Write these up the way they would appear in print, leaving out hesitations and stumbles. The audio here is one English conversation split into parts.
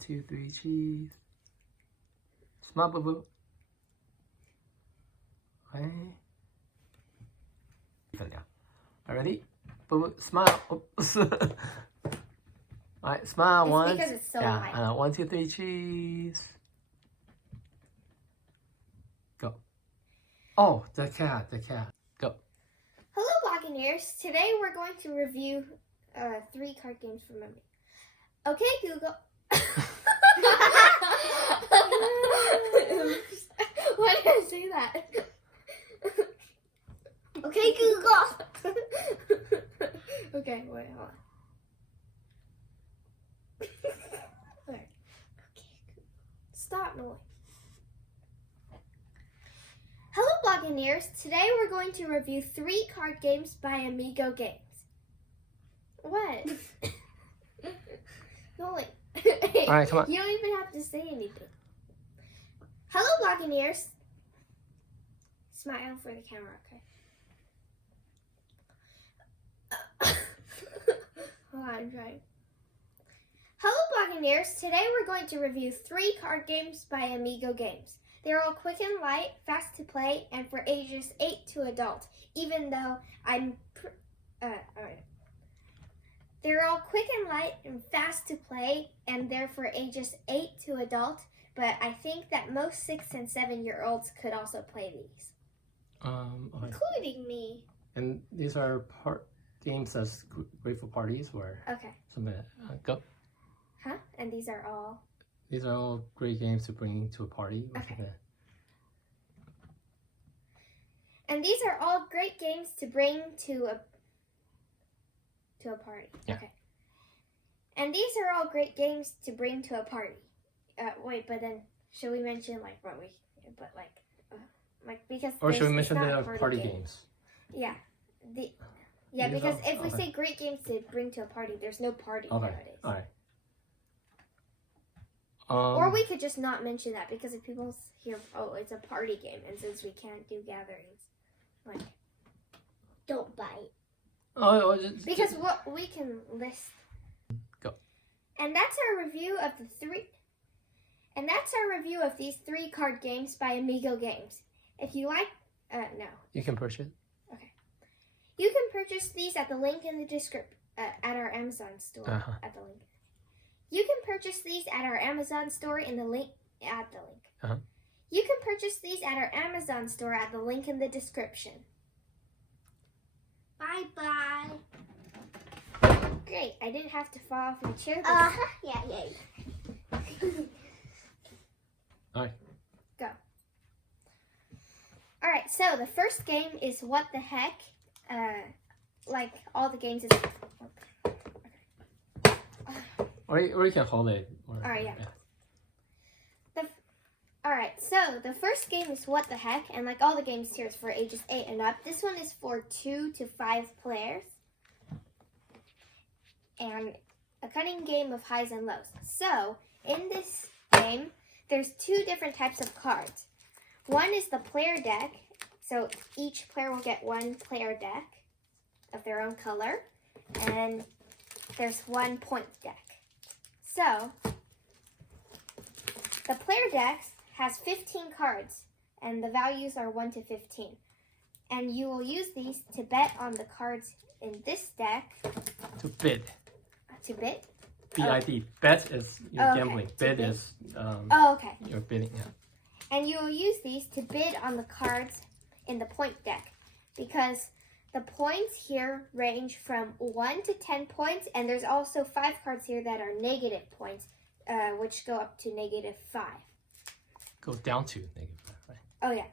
2, 3, cheese. Smile, boo boo. Okay. Ready? Boo boo, smile. Oops. Alright, smile. It's One. because it's so yeah. light. 1, 2, 3, cheese. Go. Oh, the cat. Go. Hello, Buccaneers. Today we're going to review 3 card games from Amigo. Okay, Google. Why did I say that? Okay, Google. Okay, wait, hold on. Okay, stop noise. Hello, Buccaneers. Today we're going to review 3 card games by Amigo Games. What? No, wait. All right, come on. You don't even have to say anything. Hello, Buccaneers. Smile for the camera, okay? Hold on, I'm trying. Hello, Buccaneers. Today we're going to review 3 card games by Amigo Games. They're all quick and light, fast to play, and for ages 8 to adult, even though alright. They're all quick and light and fast to play, and they're for ages 8 to adult, but I think that most 6 and 7-year-olds could also play these. Okay. Including me. And these are games that's great for parties or Okay. something. Go. Huh? And these are all? These are all great games to bring to a party. Okay. And these are all great games to bring to a party. Yeah. Okay. And these are all great games to bring to a party. Wait, but then should we mention because or should we mention it's the not party games? Yeah. Because if we say great games to bring to a party, there's no party nowadays. All right. Or we could just not mention that because if people hear, oh, it's a party game, and since we can't do gatherings, like, don't bite. Because what we can list. Go. And that's our review of these 3 card games by Amigo Games. If you like, no. You can purchase. Okay. You can purchase these at the link in the description at our Amazon store. At the link. You can purchase these at our Amazon store in the link at the link. You can purchase these at our Amazon store at the link in the description. Bye-bye. Great, I didn't have to fall off my chair. Yeah. All right. Go. All right, so the first game is What the Heck. Like all the games is... Or you can hold it. Alright, yeah. Alright, so the first game is What the Heck, and like all the games here is for ages 8 and up. This one is for 2 to 5 players. And a cunning game of highs and lows. So, in this game, there's 2 different types of cards. One is the player deck, so each player will get 1 player deck of their own color. And there's 1 point deck. So, the player deck has 15 cards, and the values are 1 to 15. And you will use these to bet on the cards in this deck. To bid. To bid? B-I-D. Bet is gambling. Bid is okay. You're bidding, yeah. And you will use these to bid on the cards in the point deck. Because the points here range from 1 to 10 points, and there's also 5 cards here that are negative points, which go up to -5. Go down to -5, right? Oh, yeah.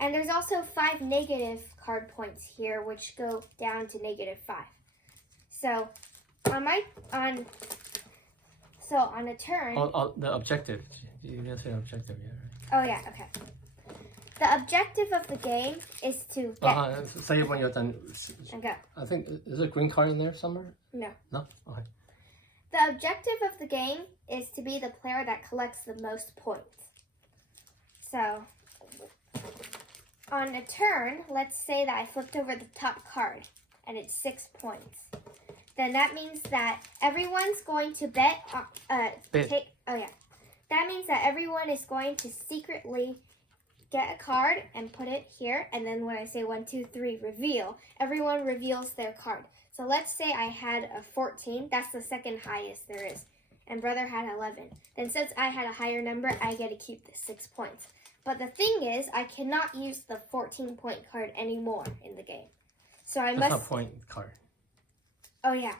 And there's also 5 negative card points here, which go down to -5. So, on a turn... the objective. You didn't say objective yet, right? Oh, yeah, okay. The objective of the game is to get... Say it when you're done. Okay. I think, is there a green card in there somewhere? No. No? Okay. The objective of the game is to be the player that collects the most points. So, on a turn, let's say that I flipped over the top card, and it's 6 points. then that means that everyone's going to bet. Bid. That means that everyone is going to secretly get a card and put it here. And then when I say 1, 2, 3, reveal, everyone reveals their card. So let's say I had a 14. That's the second highest there is. And brother had 11. Then since I had a higher number, I get to keep the 6 points. But the thing is, I cannot use the 14-point card anymore in the game. So I That's must... not a point card. Oh, yeah.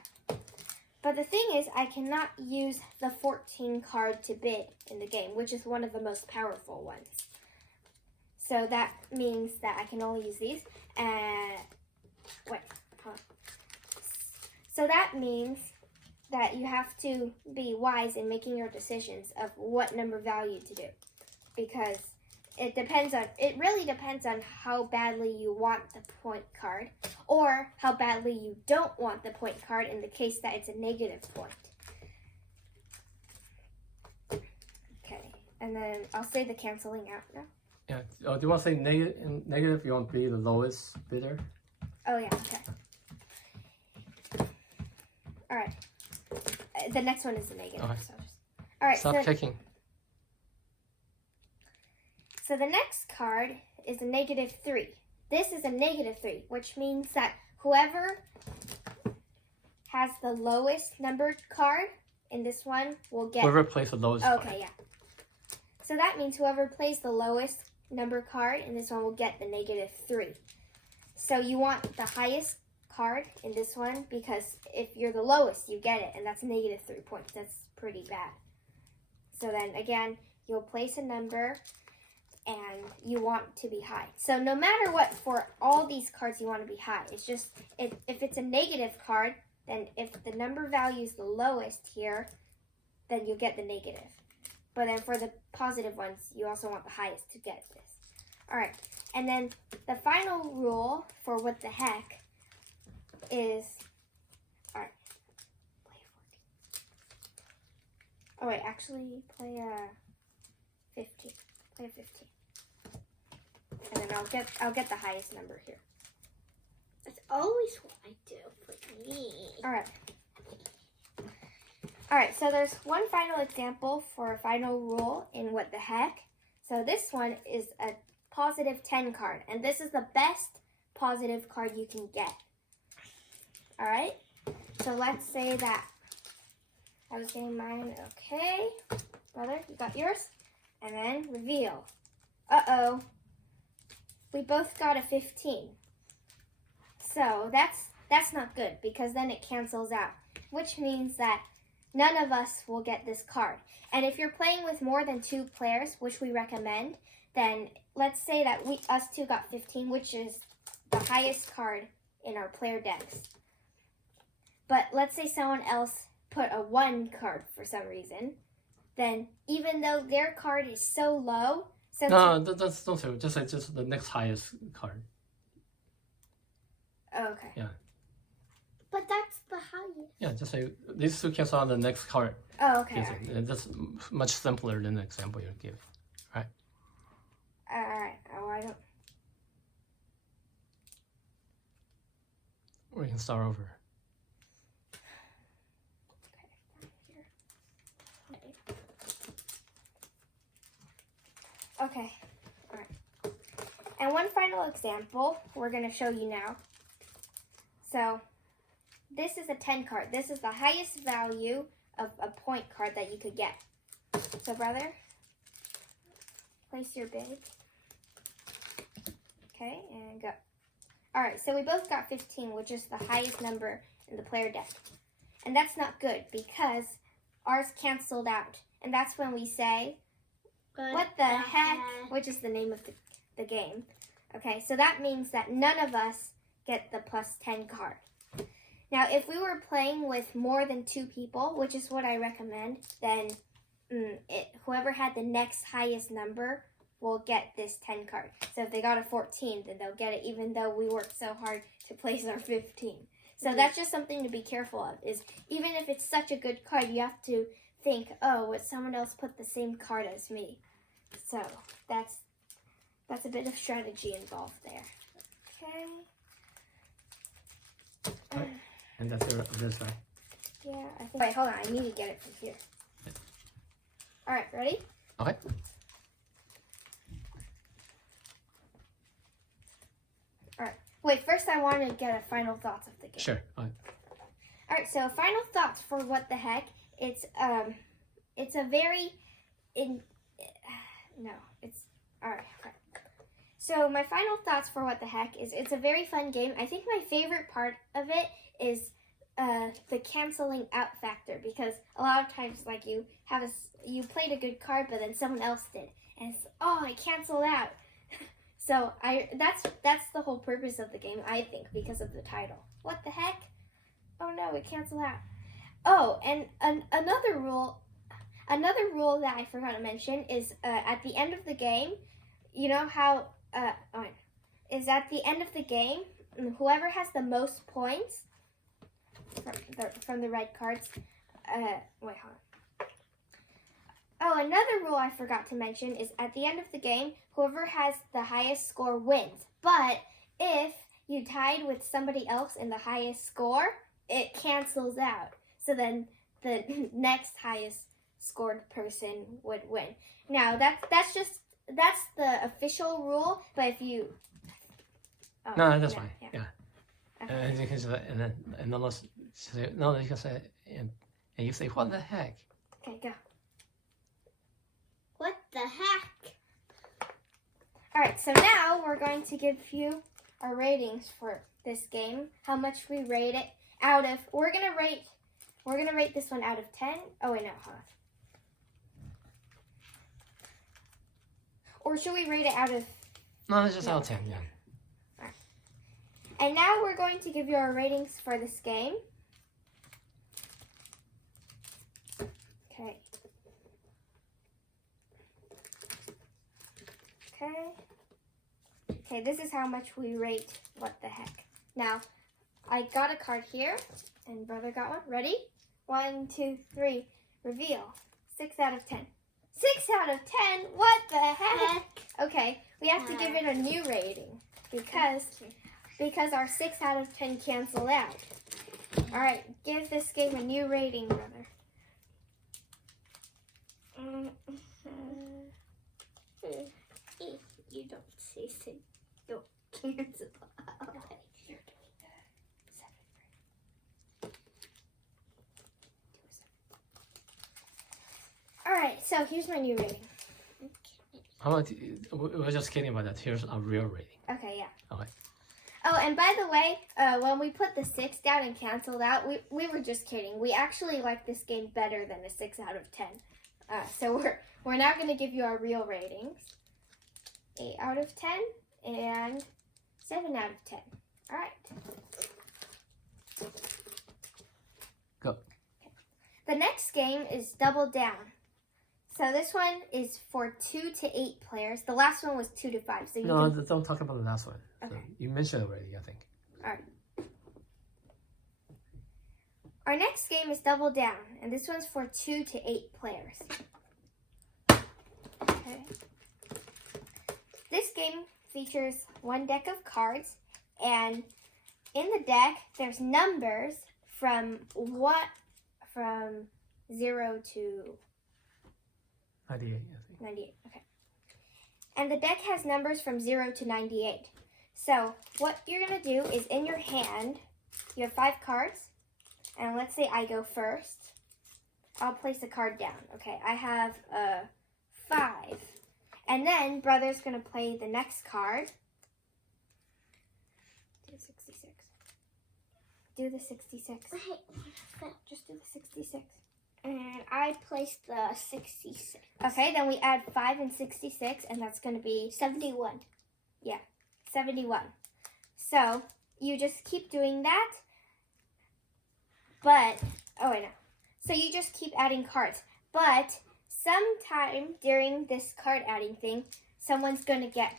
But the thing is, I cannot use the 14 card to bid in the game, which is one of the most powerful ones. So that means that I can only use these. So that means that you have to be wise in making your decisions of what number value to do. Because it really depends on how badly you want the point card or how badly you don't want the point card in the case that it's a negative point. Okay, and then I'll say the canceling out now. Yeah. Do you want to say negative? You want to be the lowest bidder? Oh, yeah, okay. All right. The next one is the negative. Okay. All right, Stop checking. So the next card is a -3. This is a -3, which means that whoever has the lowest numbered card in this one will get... Whoever plays the lowest card. Okay, yeah. So that means whoever plays the lowest number card in this one will get the -3. So you want the highest card in this one because if you're the lowest, you get it, and that's -3 points. That's pretty bad. So then again, you'll place a number and you want to be high. So no matter what, for all these cards, you want to be high. It's just, if it's a negative card, then if the number value is the lowest here, then you'll get the negative. But then for the positive ones, you also want the highest to get this. All right, and then the final rule for what the heck is, all right, play a 14. Oh wait, actually play a 15. Play a 15. And then I'll get the highest number here. That's always what I do for me. All right, so there's one final example for a final rule in what the heck. So this one is a +10 card, and this is the best positive card you can get. All right, so let's say that I was getting mine. Okay, brother, you got yours, and then reveal. Uh-oh. We both got a 15. So that's not good because then it cancels out, which means that none of us will get this card. And if you're playing with more than 2 players, which we recommend, then let's say that us two got 15, which is the highest card in our player decks. But let's say someone else put a 1 card for some reason, then even though their card is so low, No, don't say it. Just say just the next highest card. Oh, okay. Yeah. But that's the highest. Yeah, just say these two cancel on the next card. Oh, okay. Yes, and that's much simpler than the example you give, right? All right. Oh, I don't. Or you can start over. Okay, all right. And one final example we're going to show you now. So this is a 10 card. This is the highest value of a point card that you could get. So brother, place your bid. Okay, and go. All right, so we both got 15, which is the highest number in the player deck. And that's not good because ours canceled out. And that's when we say, what the heck? Which is the name of the game. Okay, so that means that none of us get the +10 card. Now, if we were playing with more than 2 people, which is what I recommend, then whoever had the next highest number will get this 10 card. So if they got a 14, then they'll get it even though we worked so hard to place our 15. So that's just something to be careful of, is even if it's such a good card, you have to think, oh, would someone else put the same card as me? So that's a bit of strategy involved there. Okay. And that's this, right? Yeah, I think. Wait, hold on. I need to get it from here. All right, ready? Okay. All right. Wait, first I want to get a final thoughts of the game. Sure. Okay. All right, so final thoughts for what the heck. It's a very no, it's all right. Okay. So my final thoughts for what the heck is it's a very fun game. I think my favorite part of it is the canceling out factor, because a lot of times like you played a good card but then someone else did and it's I canceled out. So that's the whole purpose of the game, I think, because of the title. What the heck? Oh no, it canceled out. Oh, and another rule that I forgot to mention is at the end of the game, you know how is at the end of the game, whoever has the most points from the red cards. Wait, hold on. Oh, another rule I forgot to mention is at the end of the game, whoever has the highest score wins. But if you tied with somebody else in the highest score, it cancels out. So then the next highest scored person would win. Now that's the official rule. But if you No, that's fine. yeah. Yeah. Okay. And you can say, and then let's say, no, you can say, and you say, what the heck? Okay, go. What the heck? All right, so now we're going to give you our ratings for this game. How much we rate it out of. We're gonna rate this one out of 10. Oh wait, no, hold on. Or should we rate it out of? No, it's just out of 10. Yeah. And now we're going to give you our ratings for this game. Okay. Okay, this is how much we rate what the heck. Now, I got a card here, and brother got one. Ready? 1, 2, 3. Reveal. 6 out of 10. 6 out of 10? What the heck? Okay, we have to give it a new rating because our 6 out of 10 canceled out. All right, give this game a new rating, brother. You don't say so. Don't cancel out. All right, so here's my new rating. How about, we're just kidding about that. Here's a real rating. Okay, yeah. Okay. Oh, and by the way, when we put the 6 down and canceled out, we were just kidding. We actually like this game better than a 6 out of 10. So we're now going to give you our real ratings. 8 out of 10 and 7 out of 10. All right. Go. Okay. The next game is Double Down. So this one is for 2 to 8 players. The last one was 2 to 5. So No, don't talk about the last one. Okay. So you mentioned it already, I think. All right. Our next game is Double Down, and this one's for 2 to 8 players. Okay. This game features one deck of cards, and in the deck there's numbers from 0 to 98, I think. 98. Okay. And the deck has numbers from 0 to 98. So what you're going to do is in your hand, you have 5 cards. And let's say I go first. I'll place a card down. Okay, I have 5. And then brother's going to play the next card. Do 66. Do the 66. Just do the 66. And I placed the 66. Okay, then we add 5 and 66, and that's going to be 71. Yeah, 71. So you just keep doing that. But, oh wait, no. So you just keep adding cards. But sometime during this card adding thing, someone's going to get,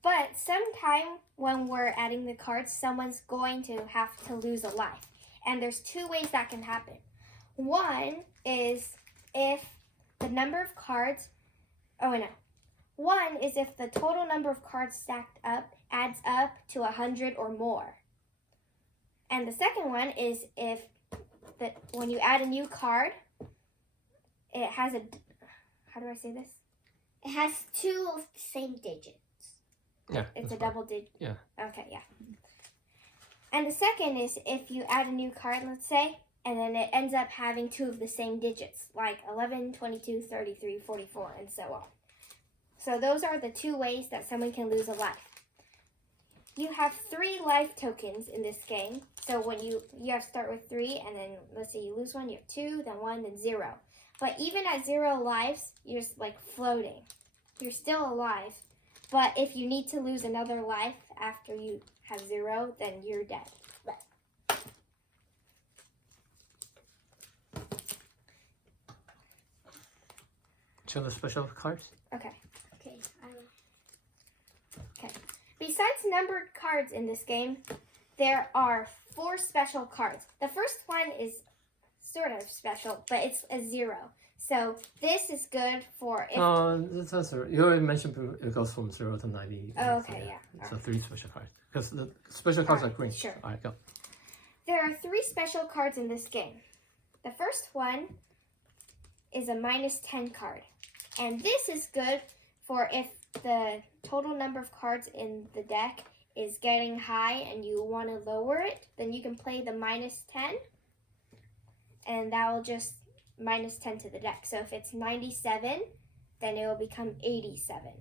But sometime when we're adding the cards, someone's going to have to lose a life. And there's 2 ways that can happen. One is if the number of cards, One is if the total number of cards stacked up adds up to 100 or more. And the second one is when you add a new card, it has how do I say this? It has 2 of the same digits. Yeah. It's a double digit. Yeah. Okay, yeah. And the second is if you add a new card, let's say, and then it ends up having 2 of the same digits, like 11, 22, 33, 44, and so on. So those are the 2 ways that someone can lose a life. You have 3 life tokens in this game. So when you have to start with 3, and then let's say you lose 1, you have 2, then 1, then 0. But even at 0 lives, you're like floating. You're still alive. But if you need to lose another life after you have 0, then you're dead. Show the special cards. Okay. Okay. Besides numbered cards in this game, there are 4 special cards. The first one is sort of special, but it's a 0. So this is good for if... That's zero. You already mentioned it goes from 0 to 90. Oh, okay, yeah. So 3 special cards. Because the special cards are green. Sure. All right, go. There are 3 special cards in this game. The first one is a -10 card. And this is good for if the total number of cards in the deck is getting high and you want to lower it, then you can play the -10, and that will just -10 to the deck. So if it's 97, then it will become 87.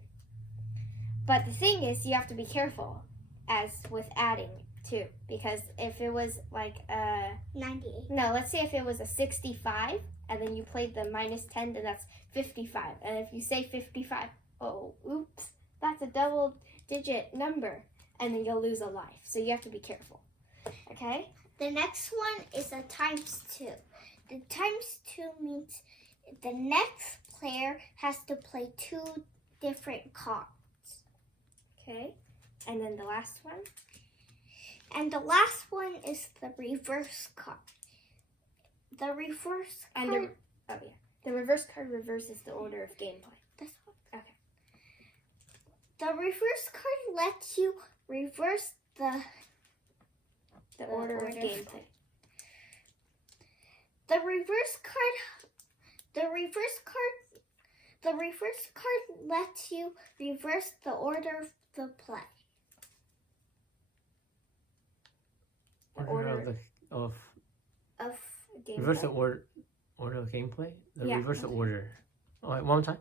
But the thing is, you have to be careful as with adding too, because if it was like 98. no, let's say if it was a 65 and then you played the -10, then that's 55. And if you say 55, oh, oops, that's a double digit number, and then you'll lose a life. So you have to be careful. Okay? The next one is a ×2. The ×2 means the next player has to play 2 different cards. Okay. And then the last one? And the last one is the reverse card. The reverse card... The reverse card reverses the order of gameplay. This one. Okay. The reverse card lets you reverse the order of gameplay. The reverse card lets you reverse the order of the play. Order of Gameplay. reverse the order of gameplay. Yeah. Reverse the order. All right, one more time.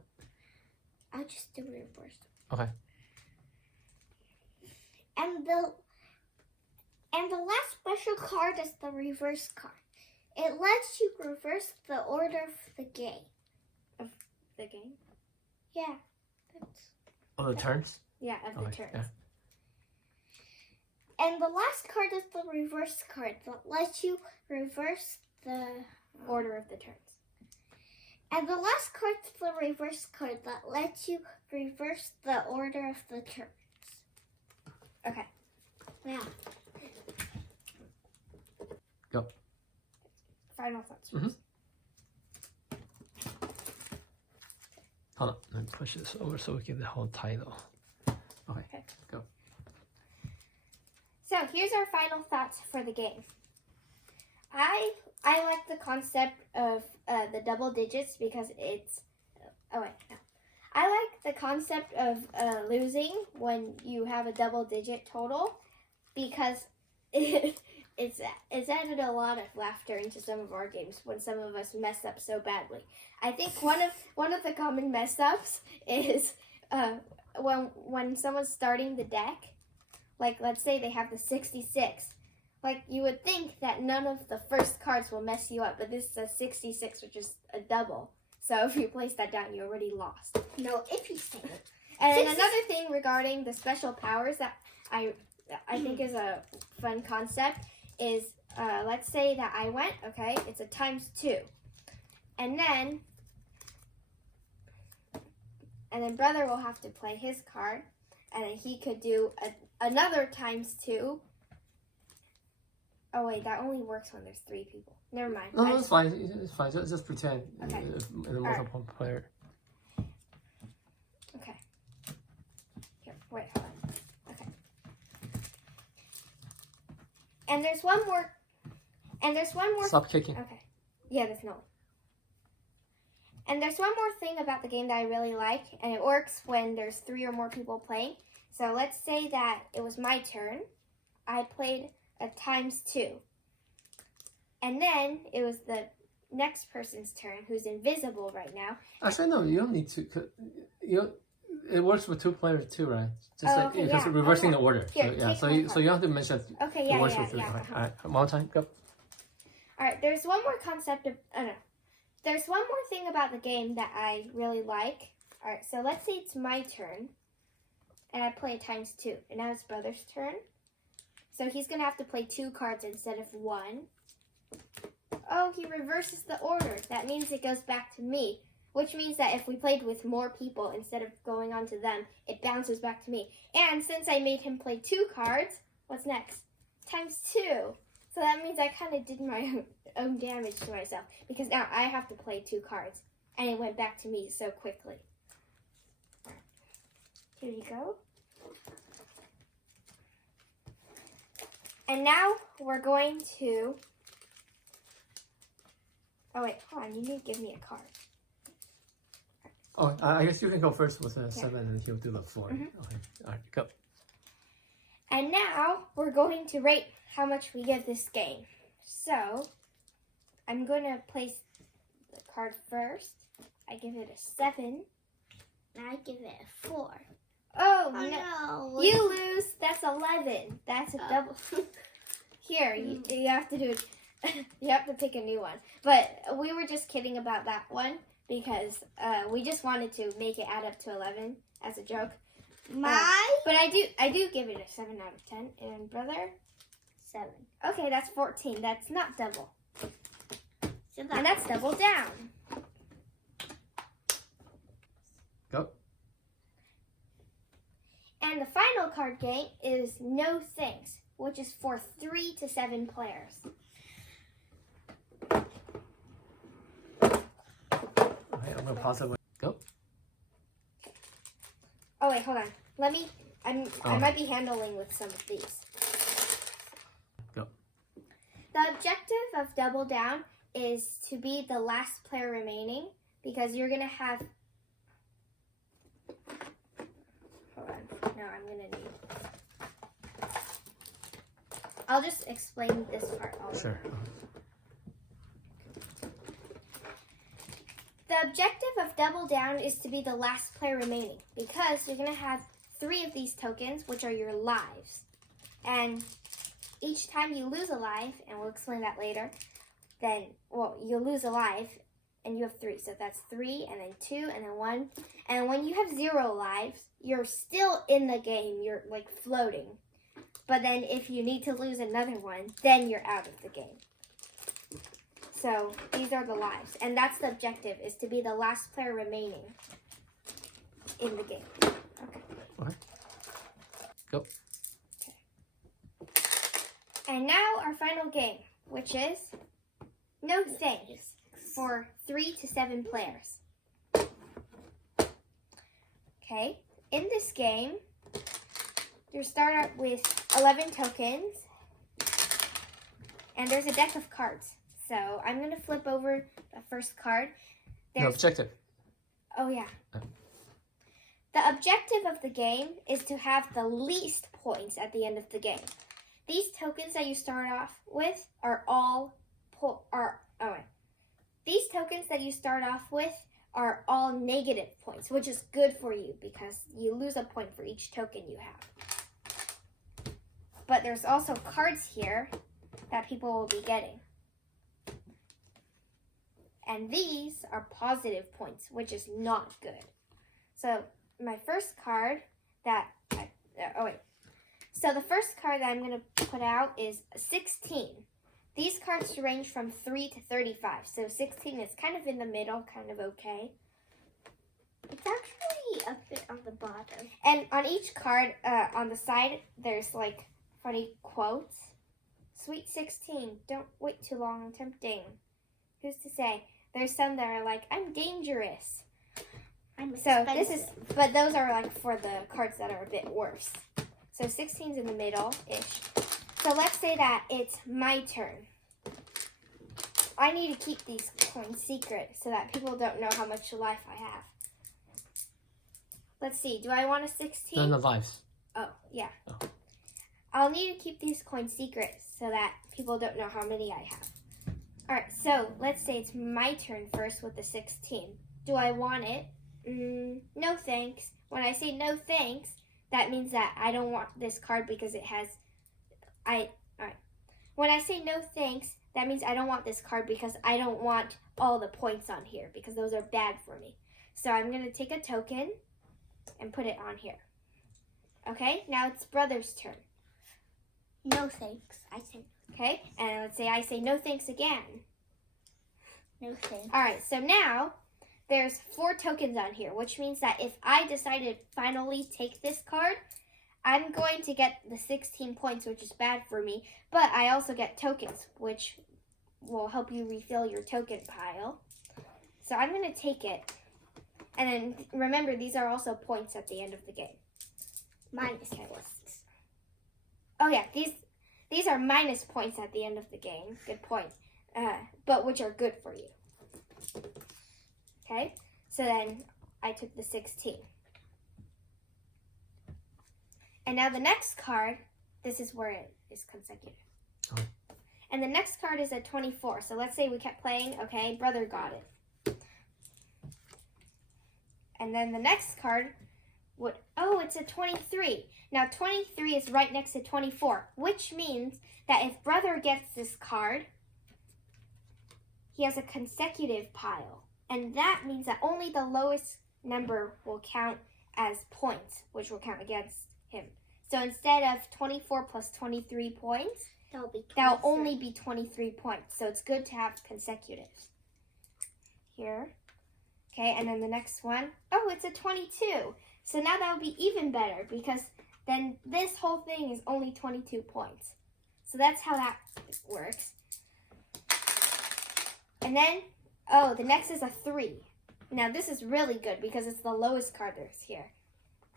I'll just do reverse. Okay. And the last special card is the reverse card. It lets you reverse the order of the game. The game? Yeah. Oh, the turns. Yeah, of the turns. Yeah. And the last card is the reverse card that lets you reverse the Order of the turns. And the last card is the reverse card that lets you reverse the order of the turns. Okay. Now. Go. Final thoughts. Mm-hmm. Hold on, let me push this over so we get the whole title. Okay, go. So here's our final thoughts for the game. I like the concept of the double digits because it's... Oh, wait, no. I like the concept of losing when you have a double digit total because it's added a lot of laughter into some of our games when some of us mess up so badly. I think one of the common mess ups is when someone's starting the deck, like let's say they have the 66. Like, you would think that none of the first cards will mess you up, but this is a 66, which is a double. So if you place that down, you already lost. No, if you say it. And then another thing regarding the special powers that I think is a fun concept is, let's say that I went, okay, it's a ×2. And then brother will have to play his card, and then he could do another ×2. Oh wait, that only works when there's 3 people. Never mind. No, it's fine. It's fine. Just pretend. Okay. In the multiple player. Okay. Here, wait, hold on. Okay. And there's one more. And there's one more. Stop kicking. Okay. Yeah, there's no. And there's one more thing about the game that I really like, and it works when there's 3 or more people playing. So let's say that it was my turn. I played a ×2. And then it was the next person's turn, who's invisible right now. Actually, no, you don't need to. It works with 2 players too, right? Just okay, because yeah. reversing the order. Here, so take my you don't have to mention. Okay, it works yeah. with 3. All right, one more time. Go. All right, there's one more concept of. Oh no. There's one more thing about the game that I really like. All right, so let's say it's my turn, and I play a ×2, and now it's brother's turn. So he's gonna have to play 2 cards instead of 1. Oh, he reverses the order. That means it goes back to me, which means that if we played with more people instead of going on to them, it bounces back to me. And since I made him play 2 cards, what's next? ×2. So that means I kind of did my own damage to myself because now I have to play 2 cards, and it went back to me so quickly. Here you go. And now we're going to. Oh wait, hold on. You need to give me a card. Oh, I guess you can go first with the 7, and he'll do the 4. Okay. All right, go. And now we're going to rate how much we give this game. So I'm going to place the card first. I give it a 7. And I give it a 4. Oh, no. You lose. That's 11. That's a double. Here, you have to do it. You have to pick a new one. But we were just kidding about that one because we just wanted to make it add up to 11 as a joke. But I do give it a 7 out of 10. And brother? 7. Okay, that's 14. That's not double. So And that's double down. Go. And the final card game is No Thanks, which is for 3 to 7 players. Okay, I'm gonna pause it. Go. Oh wait, hold on. I might be handling with some of these. Go. The objective of Double Down is to be the last player remaining because you're gonna have. Hold on. No, I'm gonna need. I'll just explain this part. Sure. The objective of Double Down is to be the last player remaining because you're going to have 3 of these tokens, which are your lives. And each time you lose a life, and we'll explain that later, then, you'll lose a life, and you have 3. So that's 3, and then 2, and then 1. And when you have 0 lives, you're still in the game. You're, like, floating. But then if you need to lose another one, then you're out of the game. So these are the lives, and that's the objective, is to be the last player remaining in the game. Okay. Go. Okay. And now our final game, which is No Thanks for 3 to 7 players. Okay. In this game, you start out with 11 tokens, and there's a deck of cards. So I'm going to flip over the first card. No, objective. Oh, yeah. The objective of the game is to have the least points at the end of the game. These tokens that you start off with are all These tokens that you start off with are all negative points, which is good for you because you lose a point for each token you have. But there's also cards here that people will be getting. And these are positive points, which is not good. So my first card So the first card that I'm going to put out is 16. These cards range from 3 to 35. So 16 is kind of in the middle, kind of okay. It's actually a bit on the bottom. And on each card, on the side, there's like funny quotes. Sweet 16, don't wait too long, tempting. Who's to say? There's some that are like, I'm dangerous. But those are like for the cards that are a bit worse. So 16's in the middle-ish. So let's say that it's my turn. I need to keep these coins secret so that people don't know how much life I have. Let's see. Do I want a 16? No lives. Oh, yeah. Oh. I'll need to keep these coins secret so that people don't know how many I have. All right, so let's say it's my turn first with the 16. Do I want it? No thanks. When I say no thanks, that means that I don't want this card because it has... All right. When I say no thanks, that means I don't want this card because I don't want all the points on here because those are bad for me. So I'm going to take a token and put it on here. Okay, now it's brother's turn. No thanks. I say Okay, and let's say I say no thanks again. no thanks. All right, so now there's 4 tokens on here, which means that if I decide to finally take this card, I'm going to get the 16 points, which is bad for me, but I also get tokens, which will help you refill your token pile. So I'm going to take it. And then remember, these are also points at the end of the game. Minus points. Oh yeah, these are minus points at the end of the game. Good point. But which are good for you. Okay, so then I took the 16. And now the next card, this is where it is consecutive. Oh. And the next card is a 24. So let's say we kept playing. Okay, brother got it. And then the next card would, oh, it's a 23. Now 23 is right next to 24, which means that if brother gets this card, he has a consecutive pile. And that means that only the lowest number will count as points, which will count against him. So instead of 24 plus 23 points, that'll only be 23 points. So it's good to have consecutives. Here. Okay, and then the next one, oh, it's a 22. So now that would be even better because then this whole thing is only 22 points. So that's how that works. And then, oh, the next is a 3. Now this is really good because it's the lowest card that's here.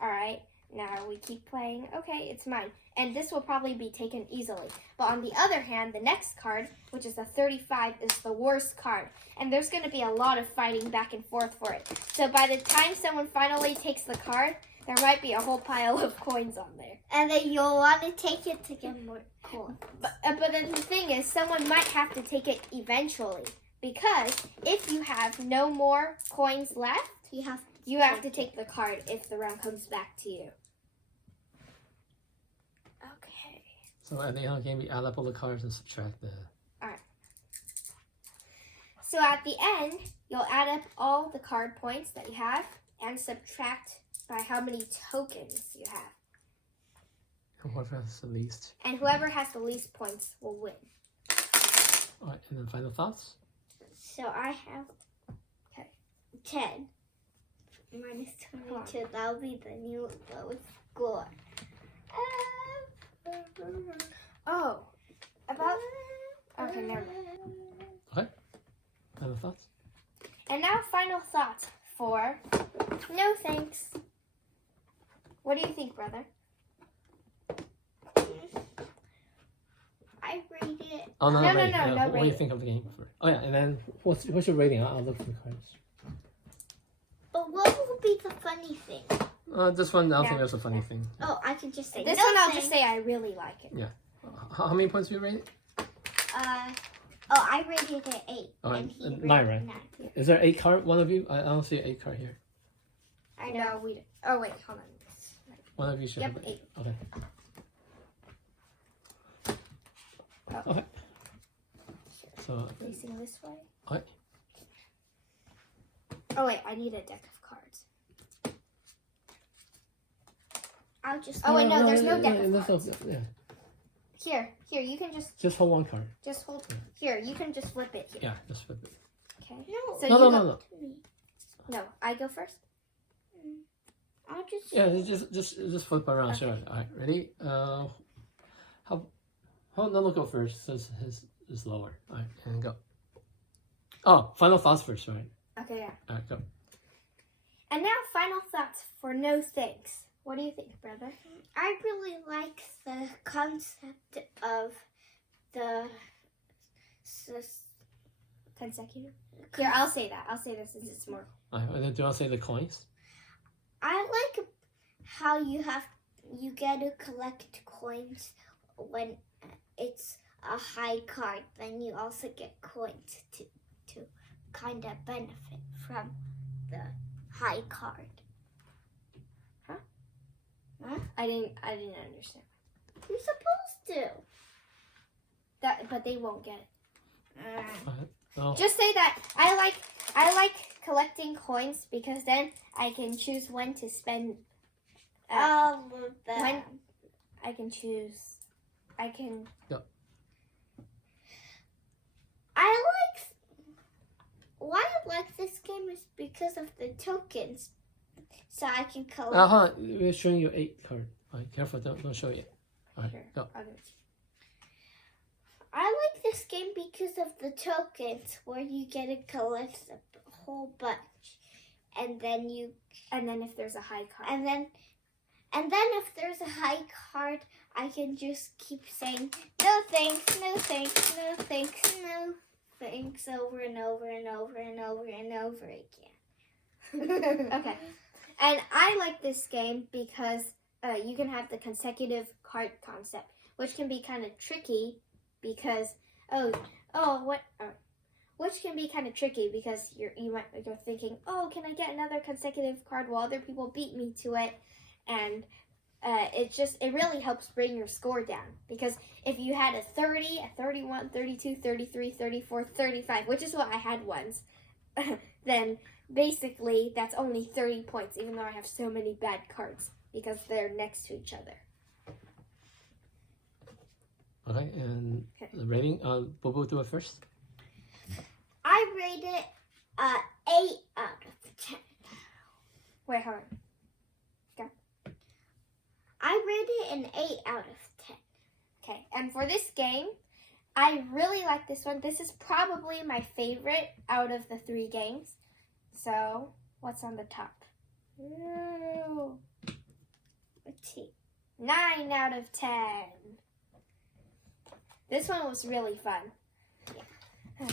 All right, now we keep playing. Okay, it's mine. And this will probably be taken easily. But on the other hand, the next card, which is a 35, is the worst card. And there's going to be a lot of fighting back and forth for it. So by the time someone finally takes the card, there might be a whole pile of coins on there. And then you'll want to take it to get more coins. But then the thing is, someone might have to take it eventually. Because if you have no more coins left, you have to take the card if the round comes back to you. Okay. So at the end of the game, we add up all the cards and subtract the... Alright. So at the end, you'll add up all the card points that you have and subtract by how many tokens you have. Whoever has the least. And whoever has the least points will win. Alright, and then final thoughts? So I have 10 minus 22. That'll be the new lowest score. Oh, about... Okay, never mind. Okay. Final thoughts? And now final thoughts for no thanks. What do you think, brother? I rate it. Oh, no, No, rating. no, no What do you rating. think of the game? Oh, yeah, and then what's your rating? I'll look for the cards. But what will be the funny thing? This one, I don't Yeah. think there's a funny thing. Oh, I can just say This no one I'll thanks. just say I really like it. How many points do you rate? I rated it 8. Oh, and he rated 9, right? 9. Is there 8 card? One of you? I don't see an 8 card here. I know we. Oh wait, hold on. One of you should Yep, have 8. Okay. Oh. Okay. So, Facing this way. okay. Oh wait, I need a deck of cards. I'll just. Oh wait, no, there's no deck of that's cards. Yeah. Here, you can Just hold one card. just hold. Here, you can just flip it here. Yeah, just flip it. Okay. No. So No, you no, go, no, no. To me. No, I go first. I'll just. Yeah, just flip around. Okay. Sure. All right, ready? No, go first since his is lower. All right, and go. Oh, final thoughts first, right? Okay, yeah. All right, go. And now final thoughts for no thanks. What do you think, brother? I really like the concept of the Consecutive? Here, I'll say that. I'll say this since it's more. And then do you want to say the coins? I like how you get to collect coins when it's a high card. Then you also get coins to kind of benefit from the high card. I didn't understand. You're supposed to. But they won't get it. No. Just say that I like collecting coins because then I can choose when to spend. All of them. When I can choose, I can. Yep. Why I like this game is because of the tokens, so I can collect. We're showing you 8 cards. Alright, careful, don't show it. Alright, Sure. go. I like this game because of the tokens, where you get to collect a whole bunch, and then if there's a high card, and then if there's a high card, I can just keep saying no thanks, no thanks, no thanks, no thanks over and over and over and over and over again. okay. And I like this game because you can have the consecutive card concept, which can be kind of tricky because which can be kind of tricky because you're thinking, oh, can I get another consecutive card while other people beat me to it, and it really helps bring your score down because if you had a 30, a 31, 32, 33, 34, 35, which is what I had once, then basically that's only 30 points, even though I have so many bad cards because they're next to each other. Okay, and the rating, Bobo do it first. I rate it 8 out of 10. Wait, hold on. I rate it an 8 out of 10. Okay, and for this game, I really like this one. This is probably my favorite out of the 3 games. So, what's on the top? Ooh. Let's see. 9 out of 10. This one was really fun. Yeah.